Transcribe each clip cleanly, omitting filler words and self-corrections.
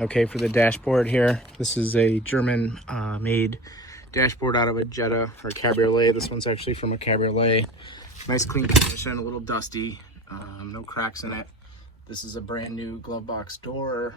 Okay, for the dashboard here, this is a German made dashboard out of a Jetta or Cabriolet. This one's actually from a Cabriolet. Nice clean condition, a little dusty, no cracks in it. This is a brand new glove box door.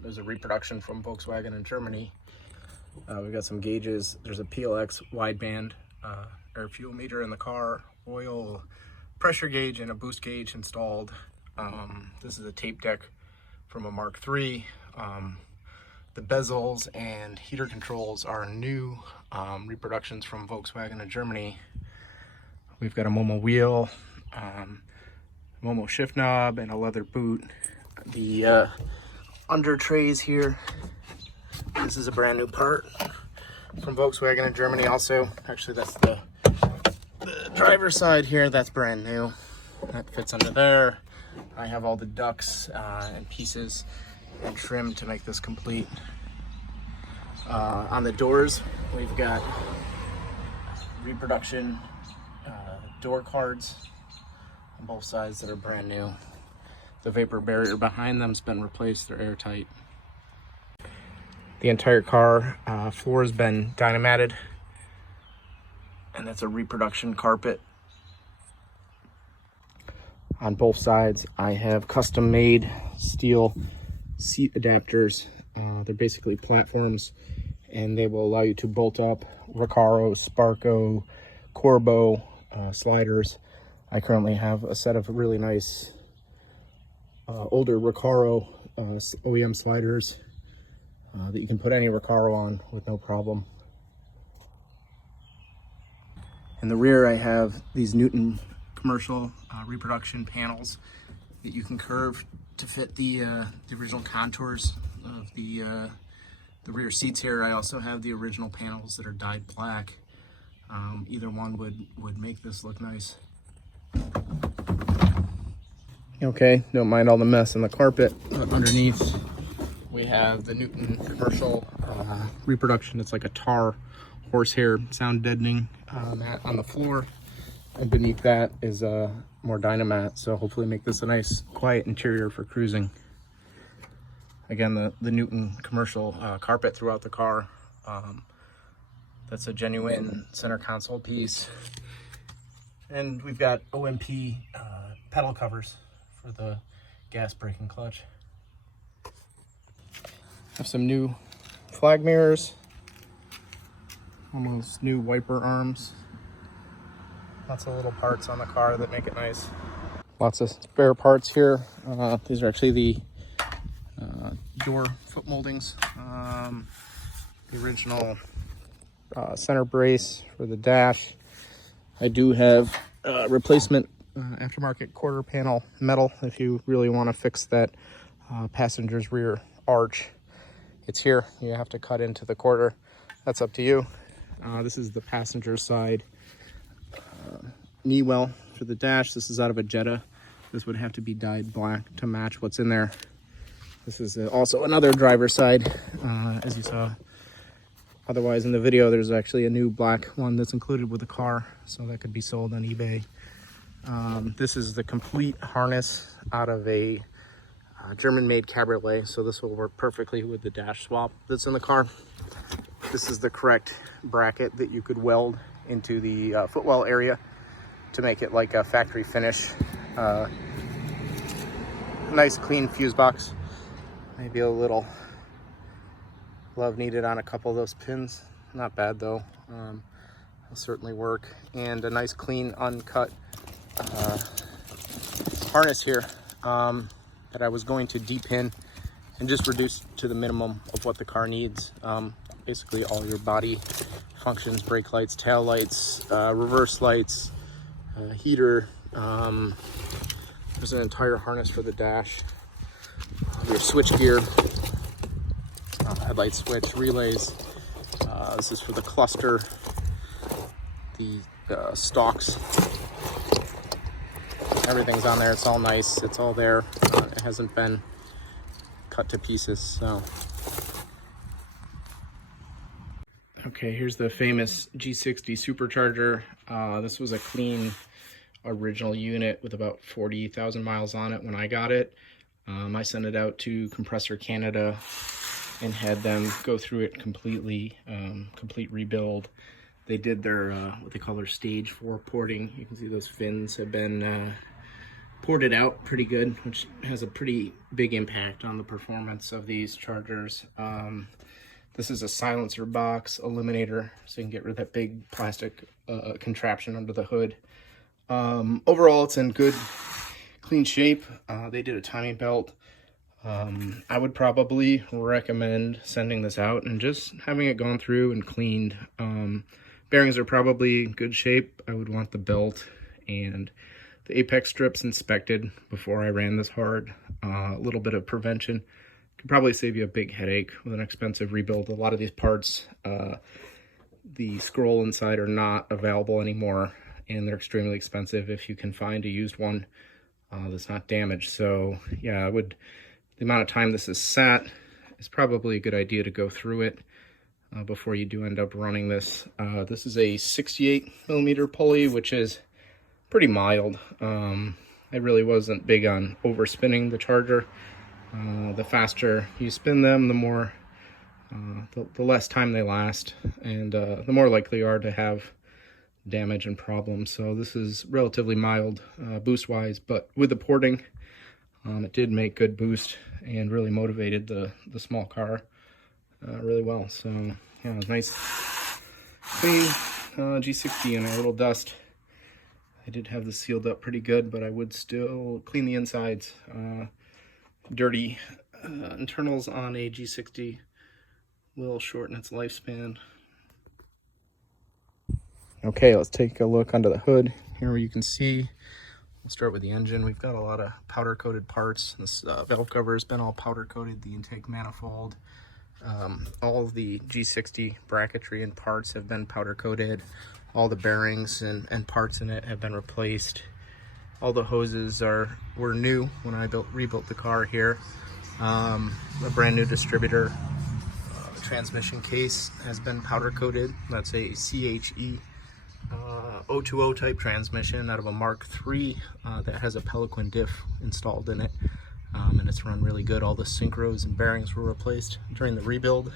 There's a reproduction from Volkswagen in Germany. We've got some gauges. There's a PLX wideband air fuel meter in the car, oil pressure gauge, and a boost gauge installed. This is a tape deck from a Mark III. The bezels and heater controls are new reproductions from Volkswagen in Germany. We've got a Momo wheel, Momo shift knob, and a leather boot. The under trays here, this is a brand new part from Volkswagen in Germany also. Actually, that's the driver's side here, that's brand new. That fits under there. I have all the ducts and pieces and trim to make this complete. On the doors, we've got reproduction door cards on both sides that are brand new. The vapor barrier behind them's been replaced, they're airtight. The entire car floor has been dynamatted, and that's a reproduction carpet. On both sides, I have custom made steel seat adapters. They're basically platforms, and they will allow you to bolt up Recaros, Scirocco, Corbo sliders. I currently have a set of really nice older Recaro OEM sliders that you can put any Recaro on with no problem. In the rear, I have these Newton commercial reproduction panels that you can curve to fit the original contours of the rear seats here. I also have the original panels that are dyed black. Either one would make this look nice. Okay, don't mind all the mess in the carpet. Underneath, we have the Newton commercial reproduction. It's like a tar horsehair sound deadening mat on the floor. And beneath that is more Dynamat, so hopefully make this a nice quiet interior for cruising. Again, the Newton commercial carpet throughout the car. That's a genuine center console piece. And we've got OMP pedal covers for the gas brake and clutch. Have some new flag mirrors, almost new wiper arms. Lots of little parts on the car that make it nice. Lots of spare parts here. These are actually the door foot moldings. The original center brace for the dash. I do have replacement aftermarket quarter panel metal if you really want to fix that passenger's rear arch. It's here. You have to cut into the quarter. That's up to you. This is the passenger side knee well for the dash. This is out of a Jetta. This would have to be dyed black to match what's in there. This is also another driver's side, as you saw. Otherwise, in the video, there's actually a new black one that's included with the car, so that could be sold on eBay. This is the complete harness out of a German-made Cabriolet, so this will work perfectly with the dash swap that's in the car. This is the correct bracket that you could weld into the footwell area to make it like a factory finish. Nice clean fuse box. Maybe a little love needed on a couple of those pins. Not bad though. Will certainly work. And a nice clean uncut harness here that I was going to depin and just reduce to the minimum of what the car needs. Basically all your body functions, brake lights, tail lights, reverse lights, heater. There's an entire harness for the dash, your switch gear, headlight switch, relays. This is for the cluster, the stalks. Everything's on there. It's all nice. It's all there. It hasn't been cut to pieces, so. Okay, here's the famous G60 supercharger. This was a clean original unit with about 40,000 miles on it when I got it. I sent it out to Kompressor Canada and had them go through it completely, complete rebuild. They did their, what they call their stage 4 porting. You can see those fins have been ported out pretty good, which has a pretty big impact on the performance of these chargers. This is a silencer box eliminator, so you can get rid of that big plastic contraption under the hood. Overall, it's in good, clean shape. They did a timing belt. I would probably recommend sending this out and just having it gone through and cleaned. Bearings are probably in good shape. I would want the belt and the apex strips inspected before I ran this hard. A little bit of prevention could probably save you a big headache with an expensive rebuild. A lot of these parts, the scroll inside are not available anymore, and they're extremely expensive if you can find a used one that's not damaged. So yeah, the amount of time this is sat is probably a good idea to go through it before you do end up running this. This is a 68mm pulley, which is pretty mild. I really wasn't big on overspinning the charger. The faster you spin them, the more, the less time they last, and the more likely you are to have damage and problems. So this is relatively mild boost-wise, but with the porting, it did make good boost and really motivated the small car really well. So yeah, nice clean G60 and a little dust. I did have this sealed up pretty good, but I would still clean the insides. Dirty internals on a G60 will shorten its lifespan. Okay, let's take a look under the hood. Here you can see, we'll start with the engine. We've got a lot of powder coated parts. This valve cover has been all powder coated, the intake manifold. All of the G60 bracketry and parts have been powder coated. All the bearings and parts in it have been replaced. All the hoses were new when I rebuilt the car here. A brand new distributor. The transmission case has been powder coated. That's a CHE 020 type transmission out of a Mark III that has a Peloquin diff installed in it. And it's run really good. All the synchros and bearings were replaced during the rebuild.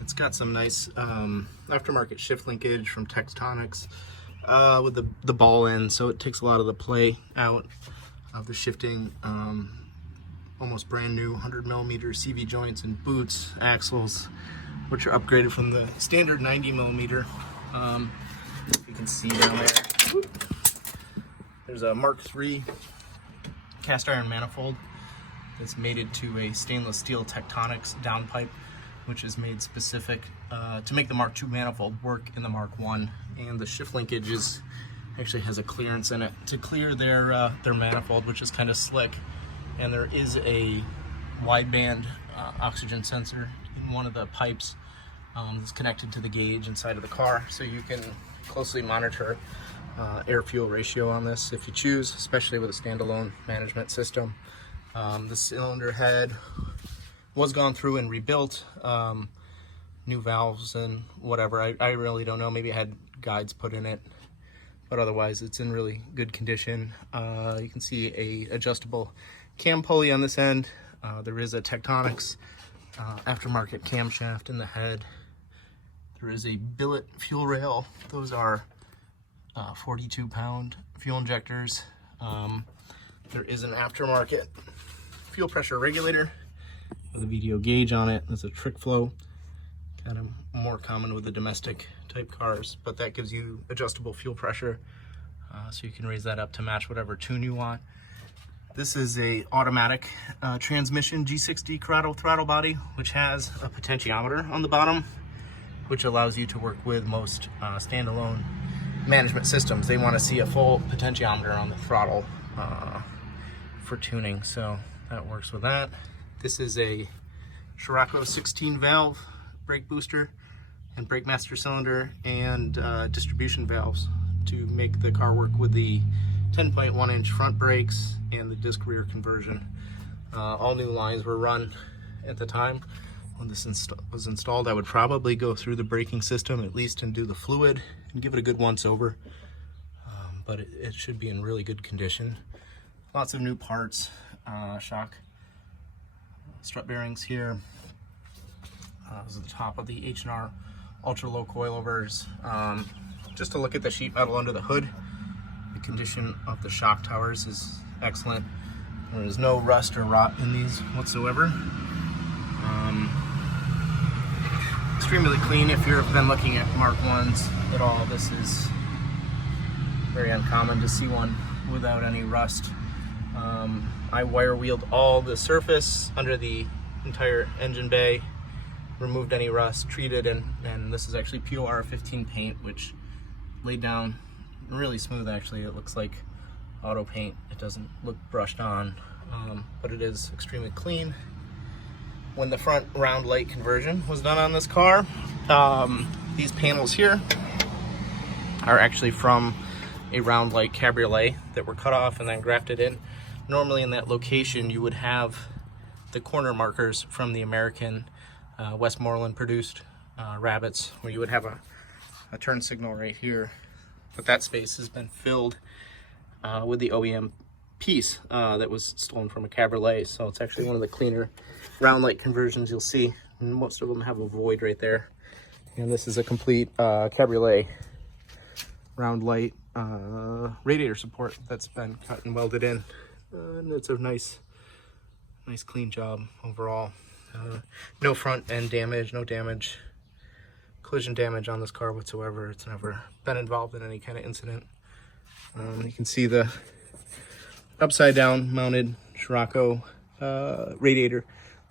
It's got some nice aftermarket shift linkage from Textonics with the ball end, so it takes a lot of the play out of the shifting. Almost brand new 100mm CV joints and boots, axles, which are upgraded from the standard 90mm. You can see down there, there's a Mark III cast iron manifold that's mated to a stainless steel Textonics downpipe, which is made specific to make the Mark II manifold work in the Mark I. And the shift linkage actually has a clearance in it to clear their manifold, which is kind of slick. And there is a wideband oxygen sensor in one of the pipes that's connected to the gauge inside of the car, so you can closely monitor air-fuel ratio on this if you choose, especially with a standalone management system. The cylinder head was gone through and rebuilt, new valves and whatever. I really don't know, maybe it had guides put in it, but otherwise it's in really good condition. You can see a adjustable cam pulley on this end. There is a Textonics aftermarket camshaft in the head. There is a billet fuel rail. Those are 42-pound fuel injectors. There is an aftermarket fuel pressure regulator with a VDO gauge on it. There's a trick flow, kind of more common with the domestic type cars, but that gives you adjustable fuel pressure, so you can raise that up to match whatever tune you want. This is a automatic transmission G60 throttle body, which has a potentiometer on the bottom, which allows you to work with most standalone management systems. They want to see a full potentiometer on the throttle for tuning, so that works with that. This is a Scirocco 16 valve brake booster and brake master cylinder and distribution valves to make the car work with the 10.1-inch front brakes and the disc rear conversion. All new lines were run at the time when this was installed. I would probably go through the braking system at least and do the fluid and give it a good once over, but it should be in really good condition. Lots of new parts, shock strut bearings here. This is the top of the H&R Ultra low coilovers. Just to look at the sheet metal under the hood, the condition of the shock towers is excellent. There is no rust or rot in these whatsoever. Extremely clean. If you've been looking at Mark 1s at all, this is very uncommon to see one without any rust. I wire wheeled all the surface under the entire engine bay, removed any rust, treated, and this is actually POR 15 paint, which laid down really smooth. Actually, it looks like auto paint. It doesn't look brushed on, but it is extremely clean. When the front round light conversion was done on this car, these panels here are actually from a round light Cabriolet that were cut off and then grafted in. Normally in that location you would have the corner markers from the American Westmoreland produced Rabbits, where you would have a turn signal right here, but that space has been filled with the OEM piece that was stolen from a Cabriolet. So it's actually one of the cleaner round light conversions you'll see, and most of them have a void right there. And this is a complete Cabriolet round light radiator support that's been cut and welded in, and it's a nice clean job overall. No front end damage, no damage, collision damage on this car whatsoever. It's never been involved in any kind of incident. You can see the upside down mounted Scirocco radiator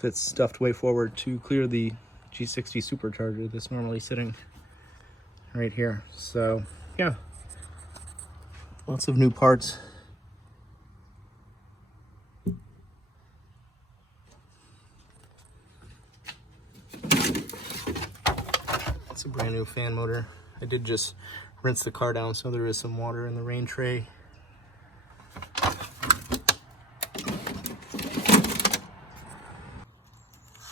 that's stuffed way forward to clear the G60 supercharger that's normally sitting right here. So yeah, lots of new parts. It's a brand new fan motor. I did just rinse the car down, so there is some water in the rain tray.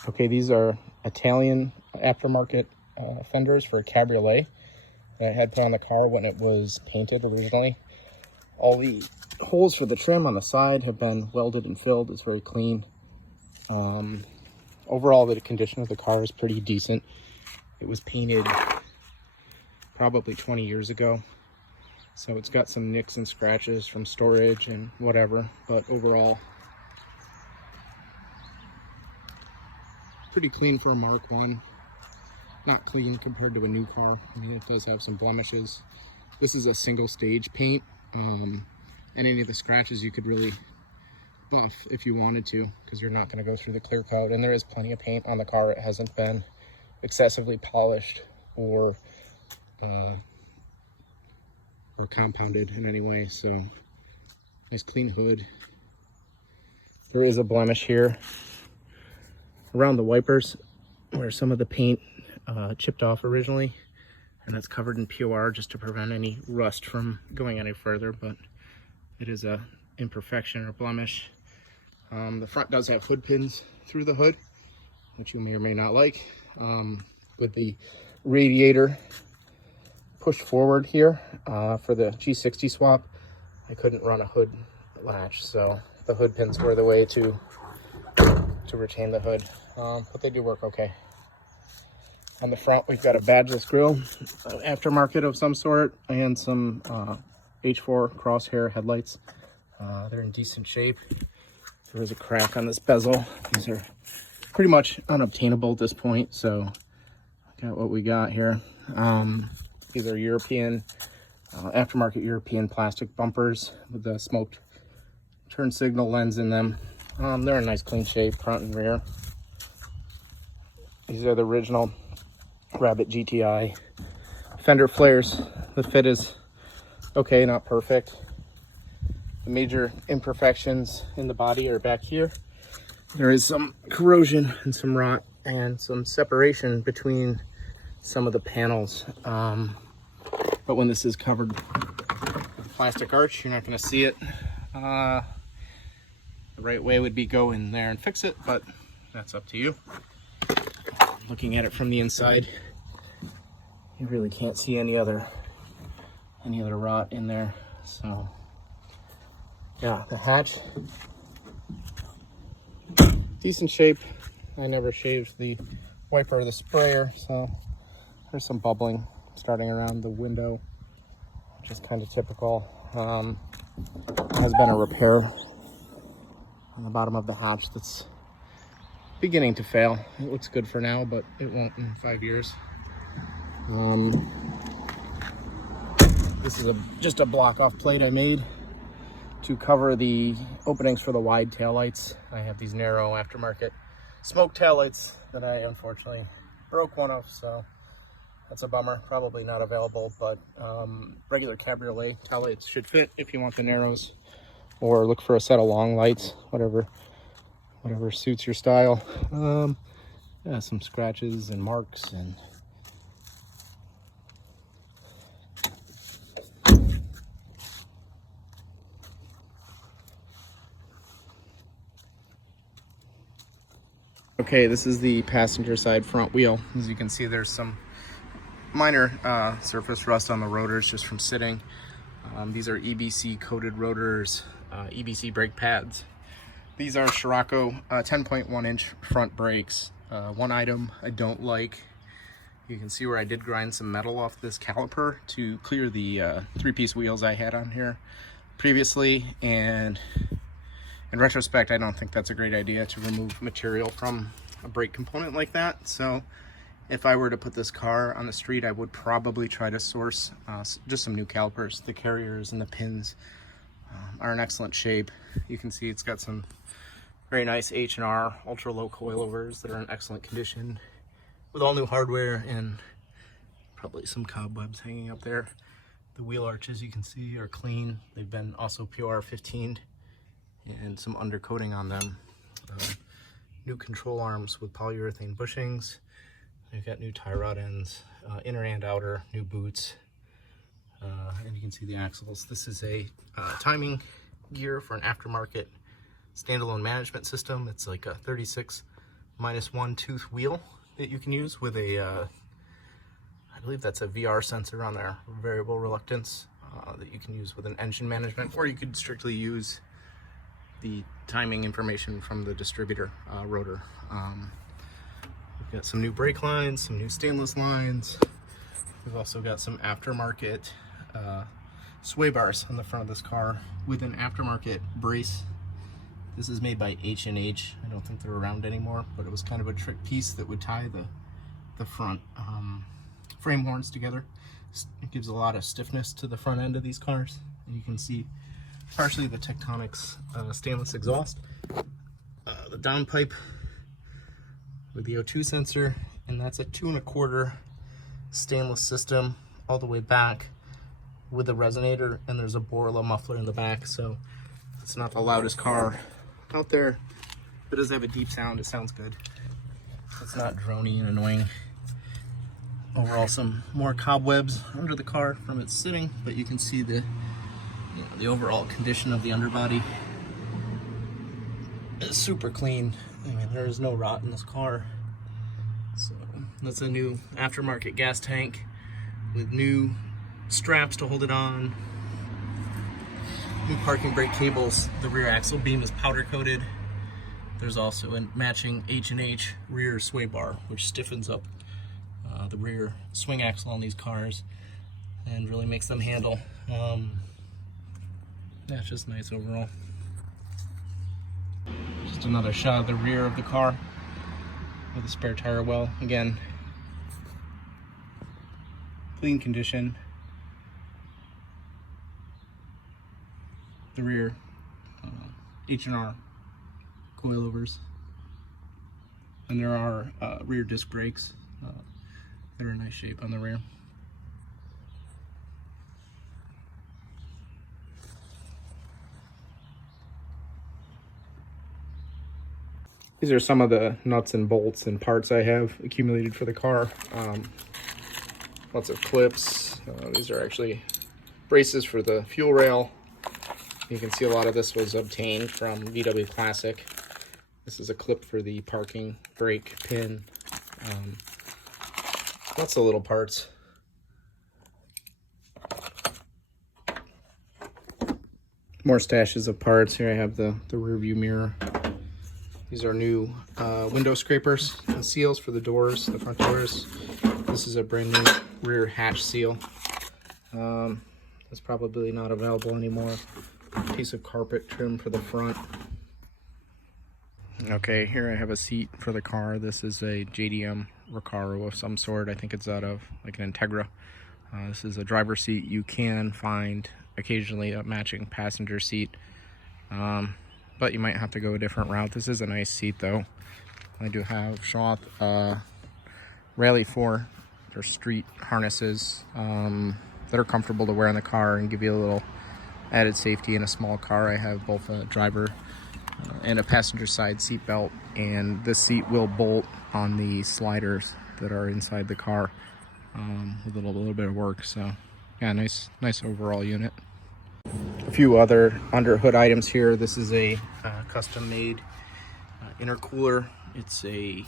Okay, these are Italian aftermarket fenders for a Cabriolet that I had put on the car when it was painted originally. All the holes for the trim on the side have been welded and filled. It's very clean. Overall, the condition of the car is pretty decent. It was painted probably 20 years ago, so it's got some nicks and scratches from storage and whatever, but overall pretty clean for a Mark 1. Not clean compared to a new car. I mean, it does have some blemishes. This is a single stage paint, and any of the scratches you could really buff if you wanted to, because you're not going to go through the clear coat, and there is plenty of paint on the car. It hasn't been excessively polished or compounded in any way. So nice clean hood. There is a blemish here around the wipers where some of the paint chipped off originally, and that's covered in POR just to prevent any rust from going any further, but it is a imperfection or blemish. The front does have hood pins through the hood, which you may or may not like. With the radiator pushed forward here for the G60 swap, I couldn't run a hood latch, so the hood pins were the way to retain the hood, but they do work okay. On the front, we've got a badgeless grille, aftermarket of some sort, and some H4 crosshair headlights. They're in decent shape. There is a crack on this bezel. These are pretty much unobtainable at this point, so got what we got here. These are European, aftermarket European plastic bumpers with the smoked turn signal lens in them. They're in nice clean shape, front and rear. These are the original Rabbit GTI fender flares. The fit is okay, not perfect. The major imperfections in the body are back here. There is some corrosion and some rot and some separation between some of the panels. But when this is covered with a plastic arch, you're not going to see it. The right way would be go in there and fix it, but that's up to you. Looking at it from the inside, you really can't see any other rot in there. So yeah, the hatch, decent shape. I never shaved the wiper or the sprayer, so there's some bubbling starting around the window, which is kind of typical. Has been a repair on the bottom of the hatch that's beginning to fail. It looks good for now, but it won't in 5 years. This is just a block off plate I made to cover the openings for the wide taillights. I have these narrow aftermarket smoke taillights that I unfortunately broke one of, so that's a bummer. Probably not available, but regular Cabriolet taillights should fit if you want the narrows, or look for a set of long lights, whatever suits your style. Yeah, some scratches and marks and okay, this is the passenger side front wheel. As you can see, there's some minor surface rust on the rotors just from sitting. These are EBC coated rotors, EBC brake pads. These are Scirocco 10.1 inch front brakes. One item I don't like, you can see where I did grind some metal off this caliper to clear the 3-piece wheels I had on here previously, and in retrospect, I don't think that's a great idea to remove material from a brake component like that. So if I were to put this car on the street, I would probably try to source just some new calipers. The carriers and the pins are in excellent shape. You can see it's got some very nice H&R Ultra low coilovers that are in excellent condition with all new hardware, and probably some cobwebs hanging up there. The wheel arches, you can see, are clean. They've been also PR 15'd and some undercoating on them. New control arms with polyurethane bushings. They've got new tie rod ends, inner and outer, new boots, and you can see the axles. This is a timing gear for an aftermarket standalone management system. It's like a 36-1 tooth wheel that you can use with a, I believe that's a VR sensor on there, variable reluctance, that you can use with an engine management, or you could strictly use the timing information from the distributor rotor. We've got some new brake lines, some new stainless lines. We've also got some aftermarket sway bars on the front of this car with an aftermarket brace. This is made by H&H. I don't think they're around anymore, but it was kind of a trick piece that would tie the front frame horns together. It gives a lot of stiffness to the front end of these cars. And you can see partially the Tectonics stainless exhaust, the downpipe with the O2 sensor, and that's a 2 1/4 stainless system all the way back with a resonator, and there's a Borla muffler in the back, so it's not the loudest car out there. It does have a deep sound, it sounds good. It's not droney and annoying. Overall, some more cobwebs under the car from its sitting, but you can see the overall condition of the underbody is super clean. I mean, there is no rot in this car. So that's a new aftermarket gas tank with new straps to hold it on, new parking brake cables. The rear axle beam is powder coated. There's also a matching H&H rear sway bar, which stiffens up the rear swing axle on these cars and really makes them handle. Yeah, it's just nice overall. Just another shot of the rear of the car with a spare tire well. Again, clean condition. The rear H&R coilovers, and there are rear disc brakes that are in nice shape on the rear. These are some of the nuts and bolts and parts I have accumulated for the car. Lots of clips. These are actually braces for the fuel rail. You can see a lot of this was obtained from VW Classic. This is a clip for the parking brake pin. Lots of little parts. More stashes of parts. Here I have the rear view mirror. These are new window scrapers and seals for the doors, the front doors. This is a brand new rear hatch seal. It's probably not available anymore. Piece of carpet trim for the front. Okay, here I have a seat for the car. This is a JDM Recaro of some sort. I think it's out of like an Integra. This is a driver's seat. You can find occasionally a matching passenger seat, but you might have to go a different route. This is a nice seat though. I do have Schroth Rallye for street harnesses that are comfortable to wear in the car and give you a little added safety in a small car. I have both a driver and a passenger side seat belt, and this seat will bolt on the sliders that are inside the car with a little bit of work. So yeah, nice overall unit. A few other under hood items here. This is a custom made intercooler. It's a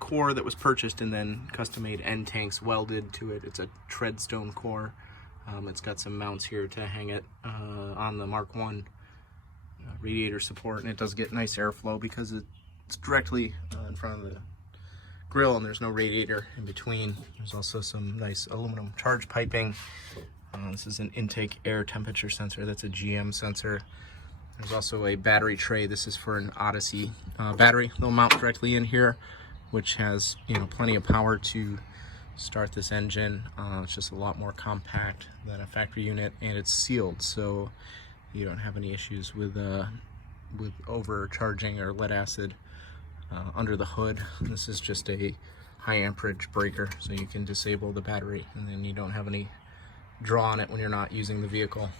core that was purchased and then custom made end tanks welded to it. It's a Treadstone core. It's got some mounts here to hang it on the Mark 1 radiator support, and it does get nice airflow because it's directly in front of the grill and there's no radiator in between. There's also some nice aluminum charge piping. This is an intake air temperature sensor. That's a GM sensor. There's also a battery tray. This is for an Odyssey battery. They'll mount directly in here, which has, you know, plenty of power to start this engine. It's just a lot more compact than a factory unit, and it's sealed, so you don't have any issues with overcharging or lead acid under the hood. This is just a high amperage breaker, so you can disable the battery and then you don't have any draw on it when you're not using the vehicle.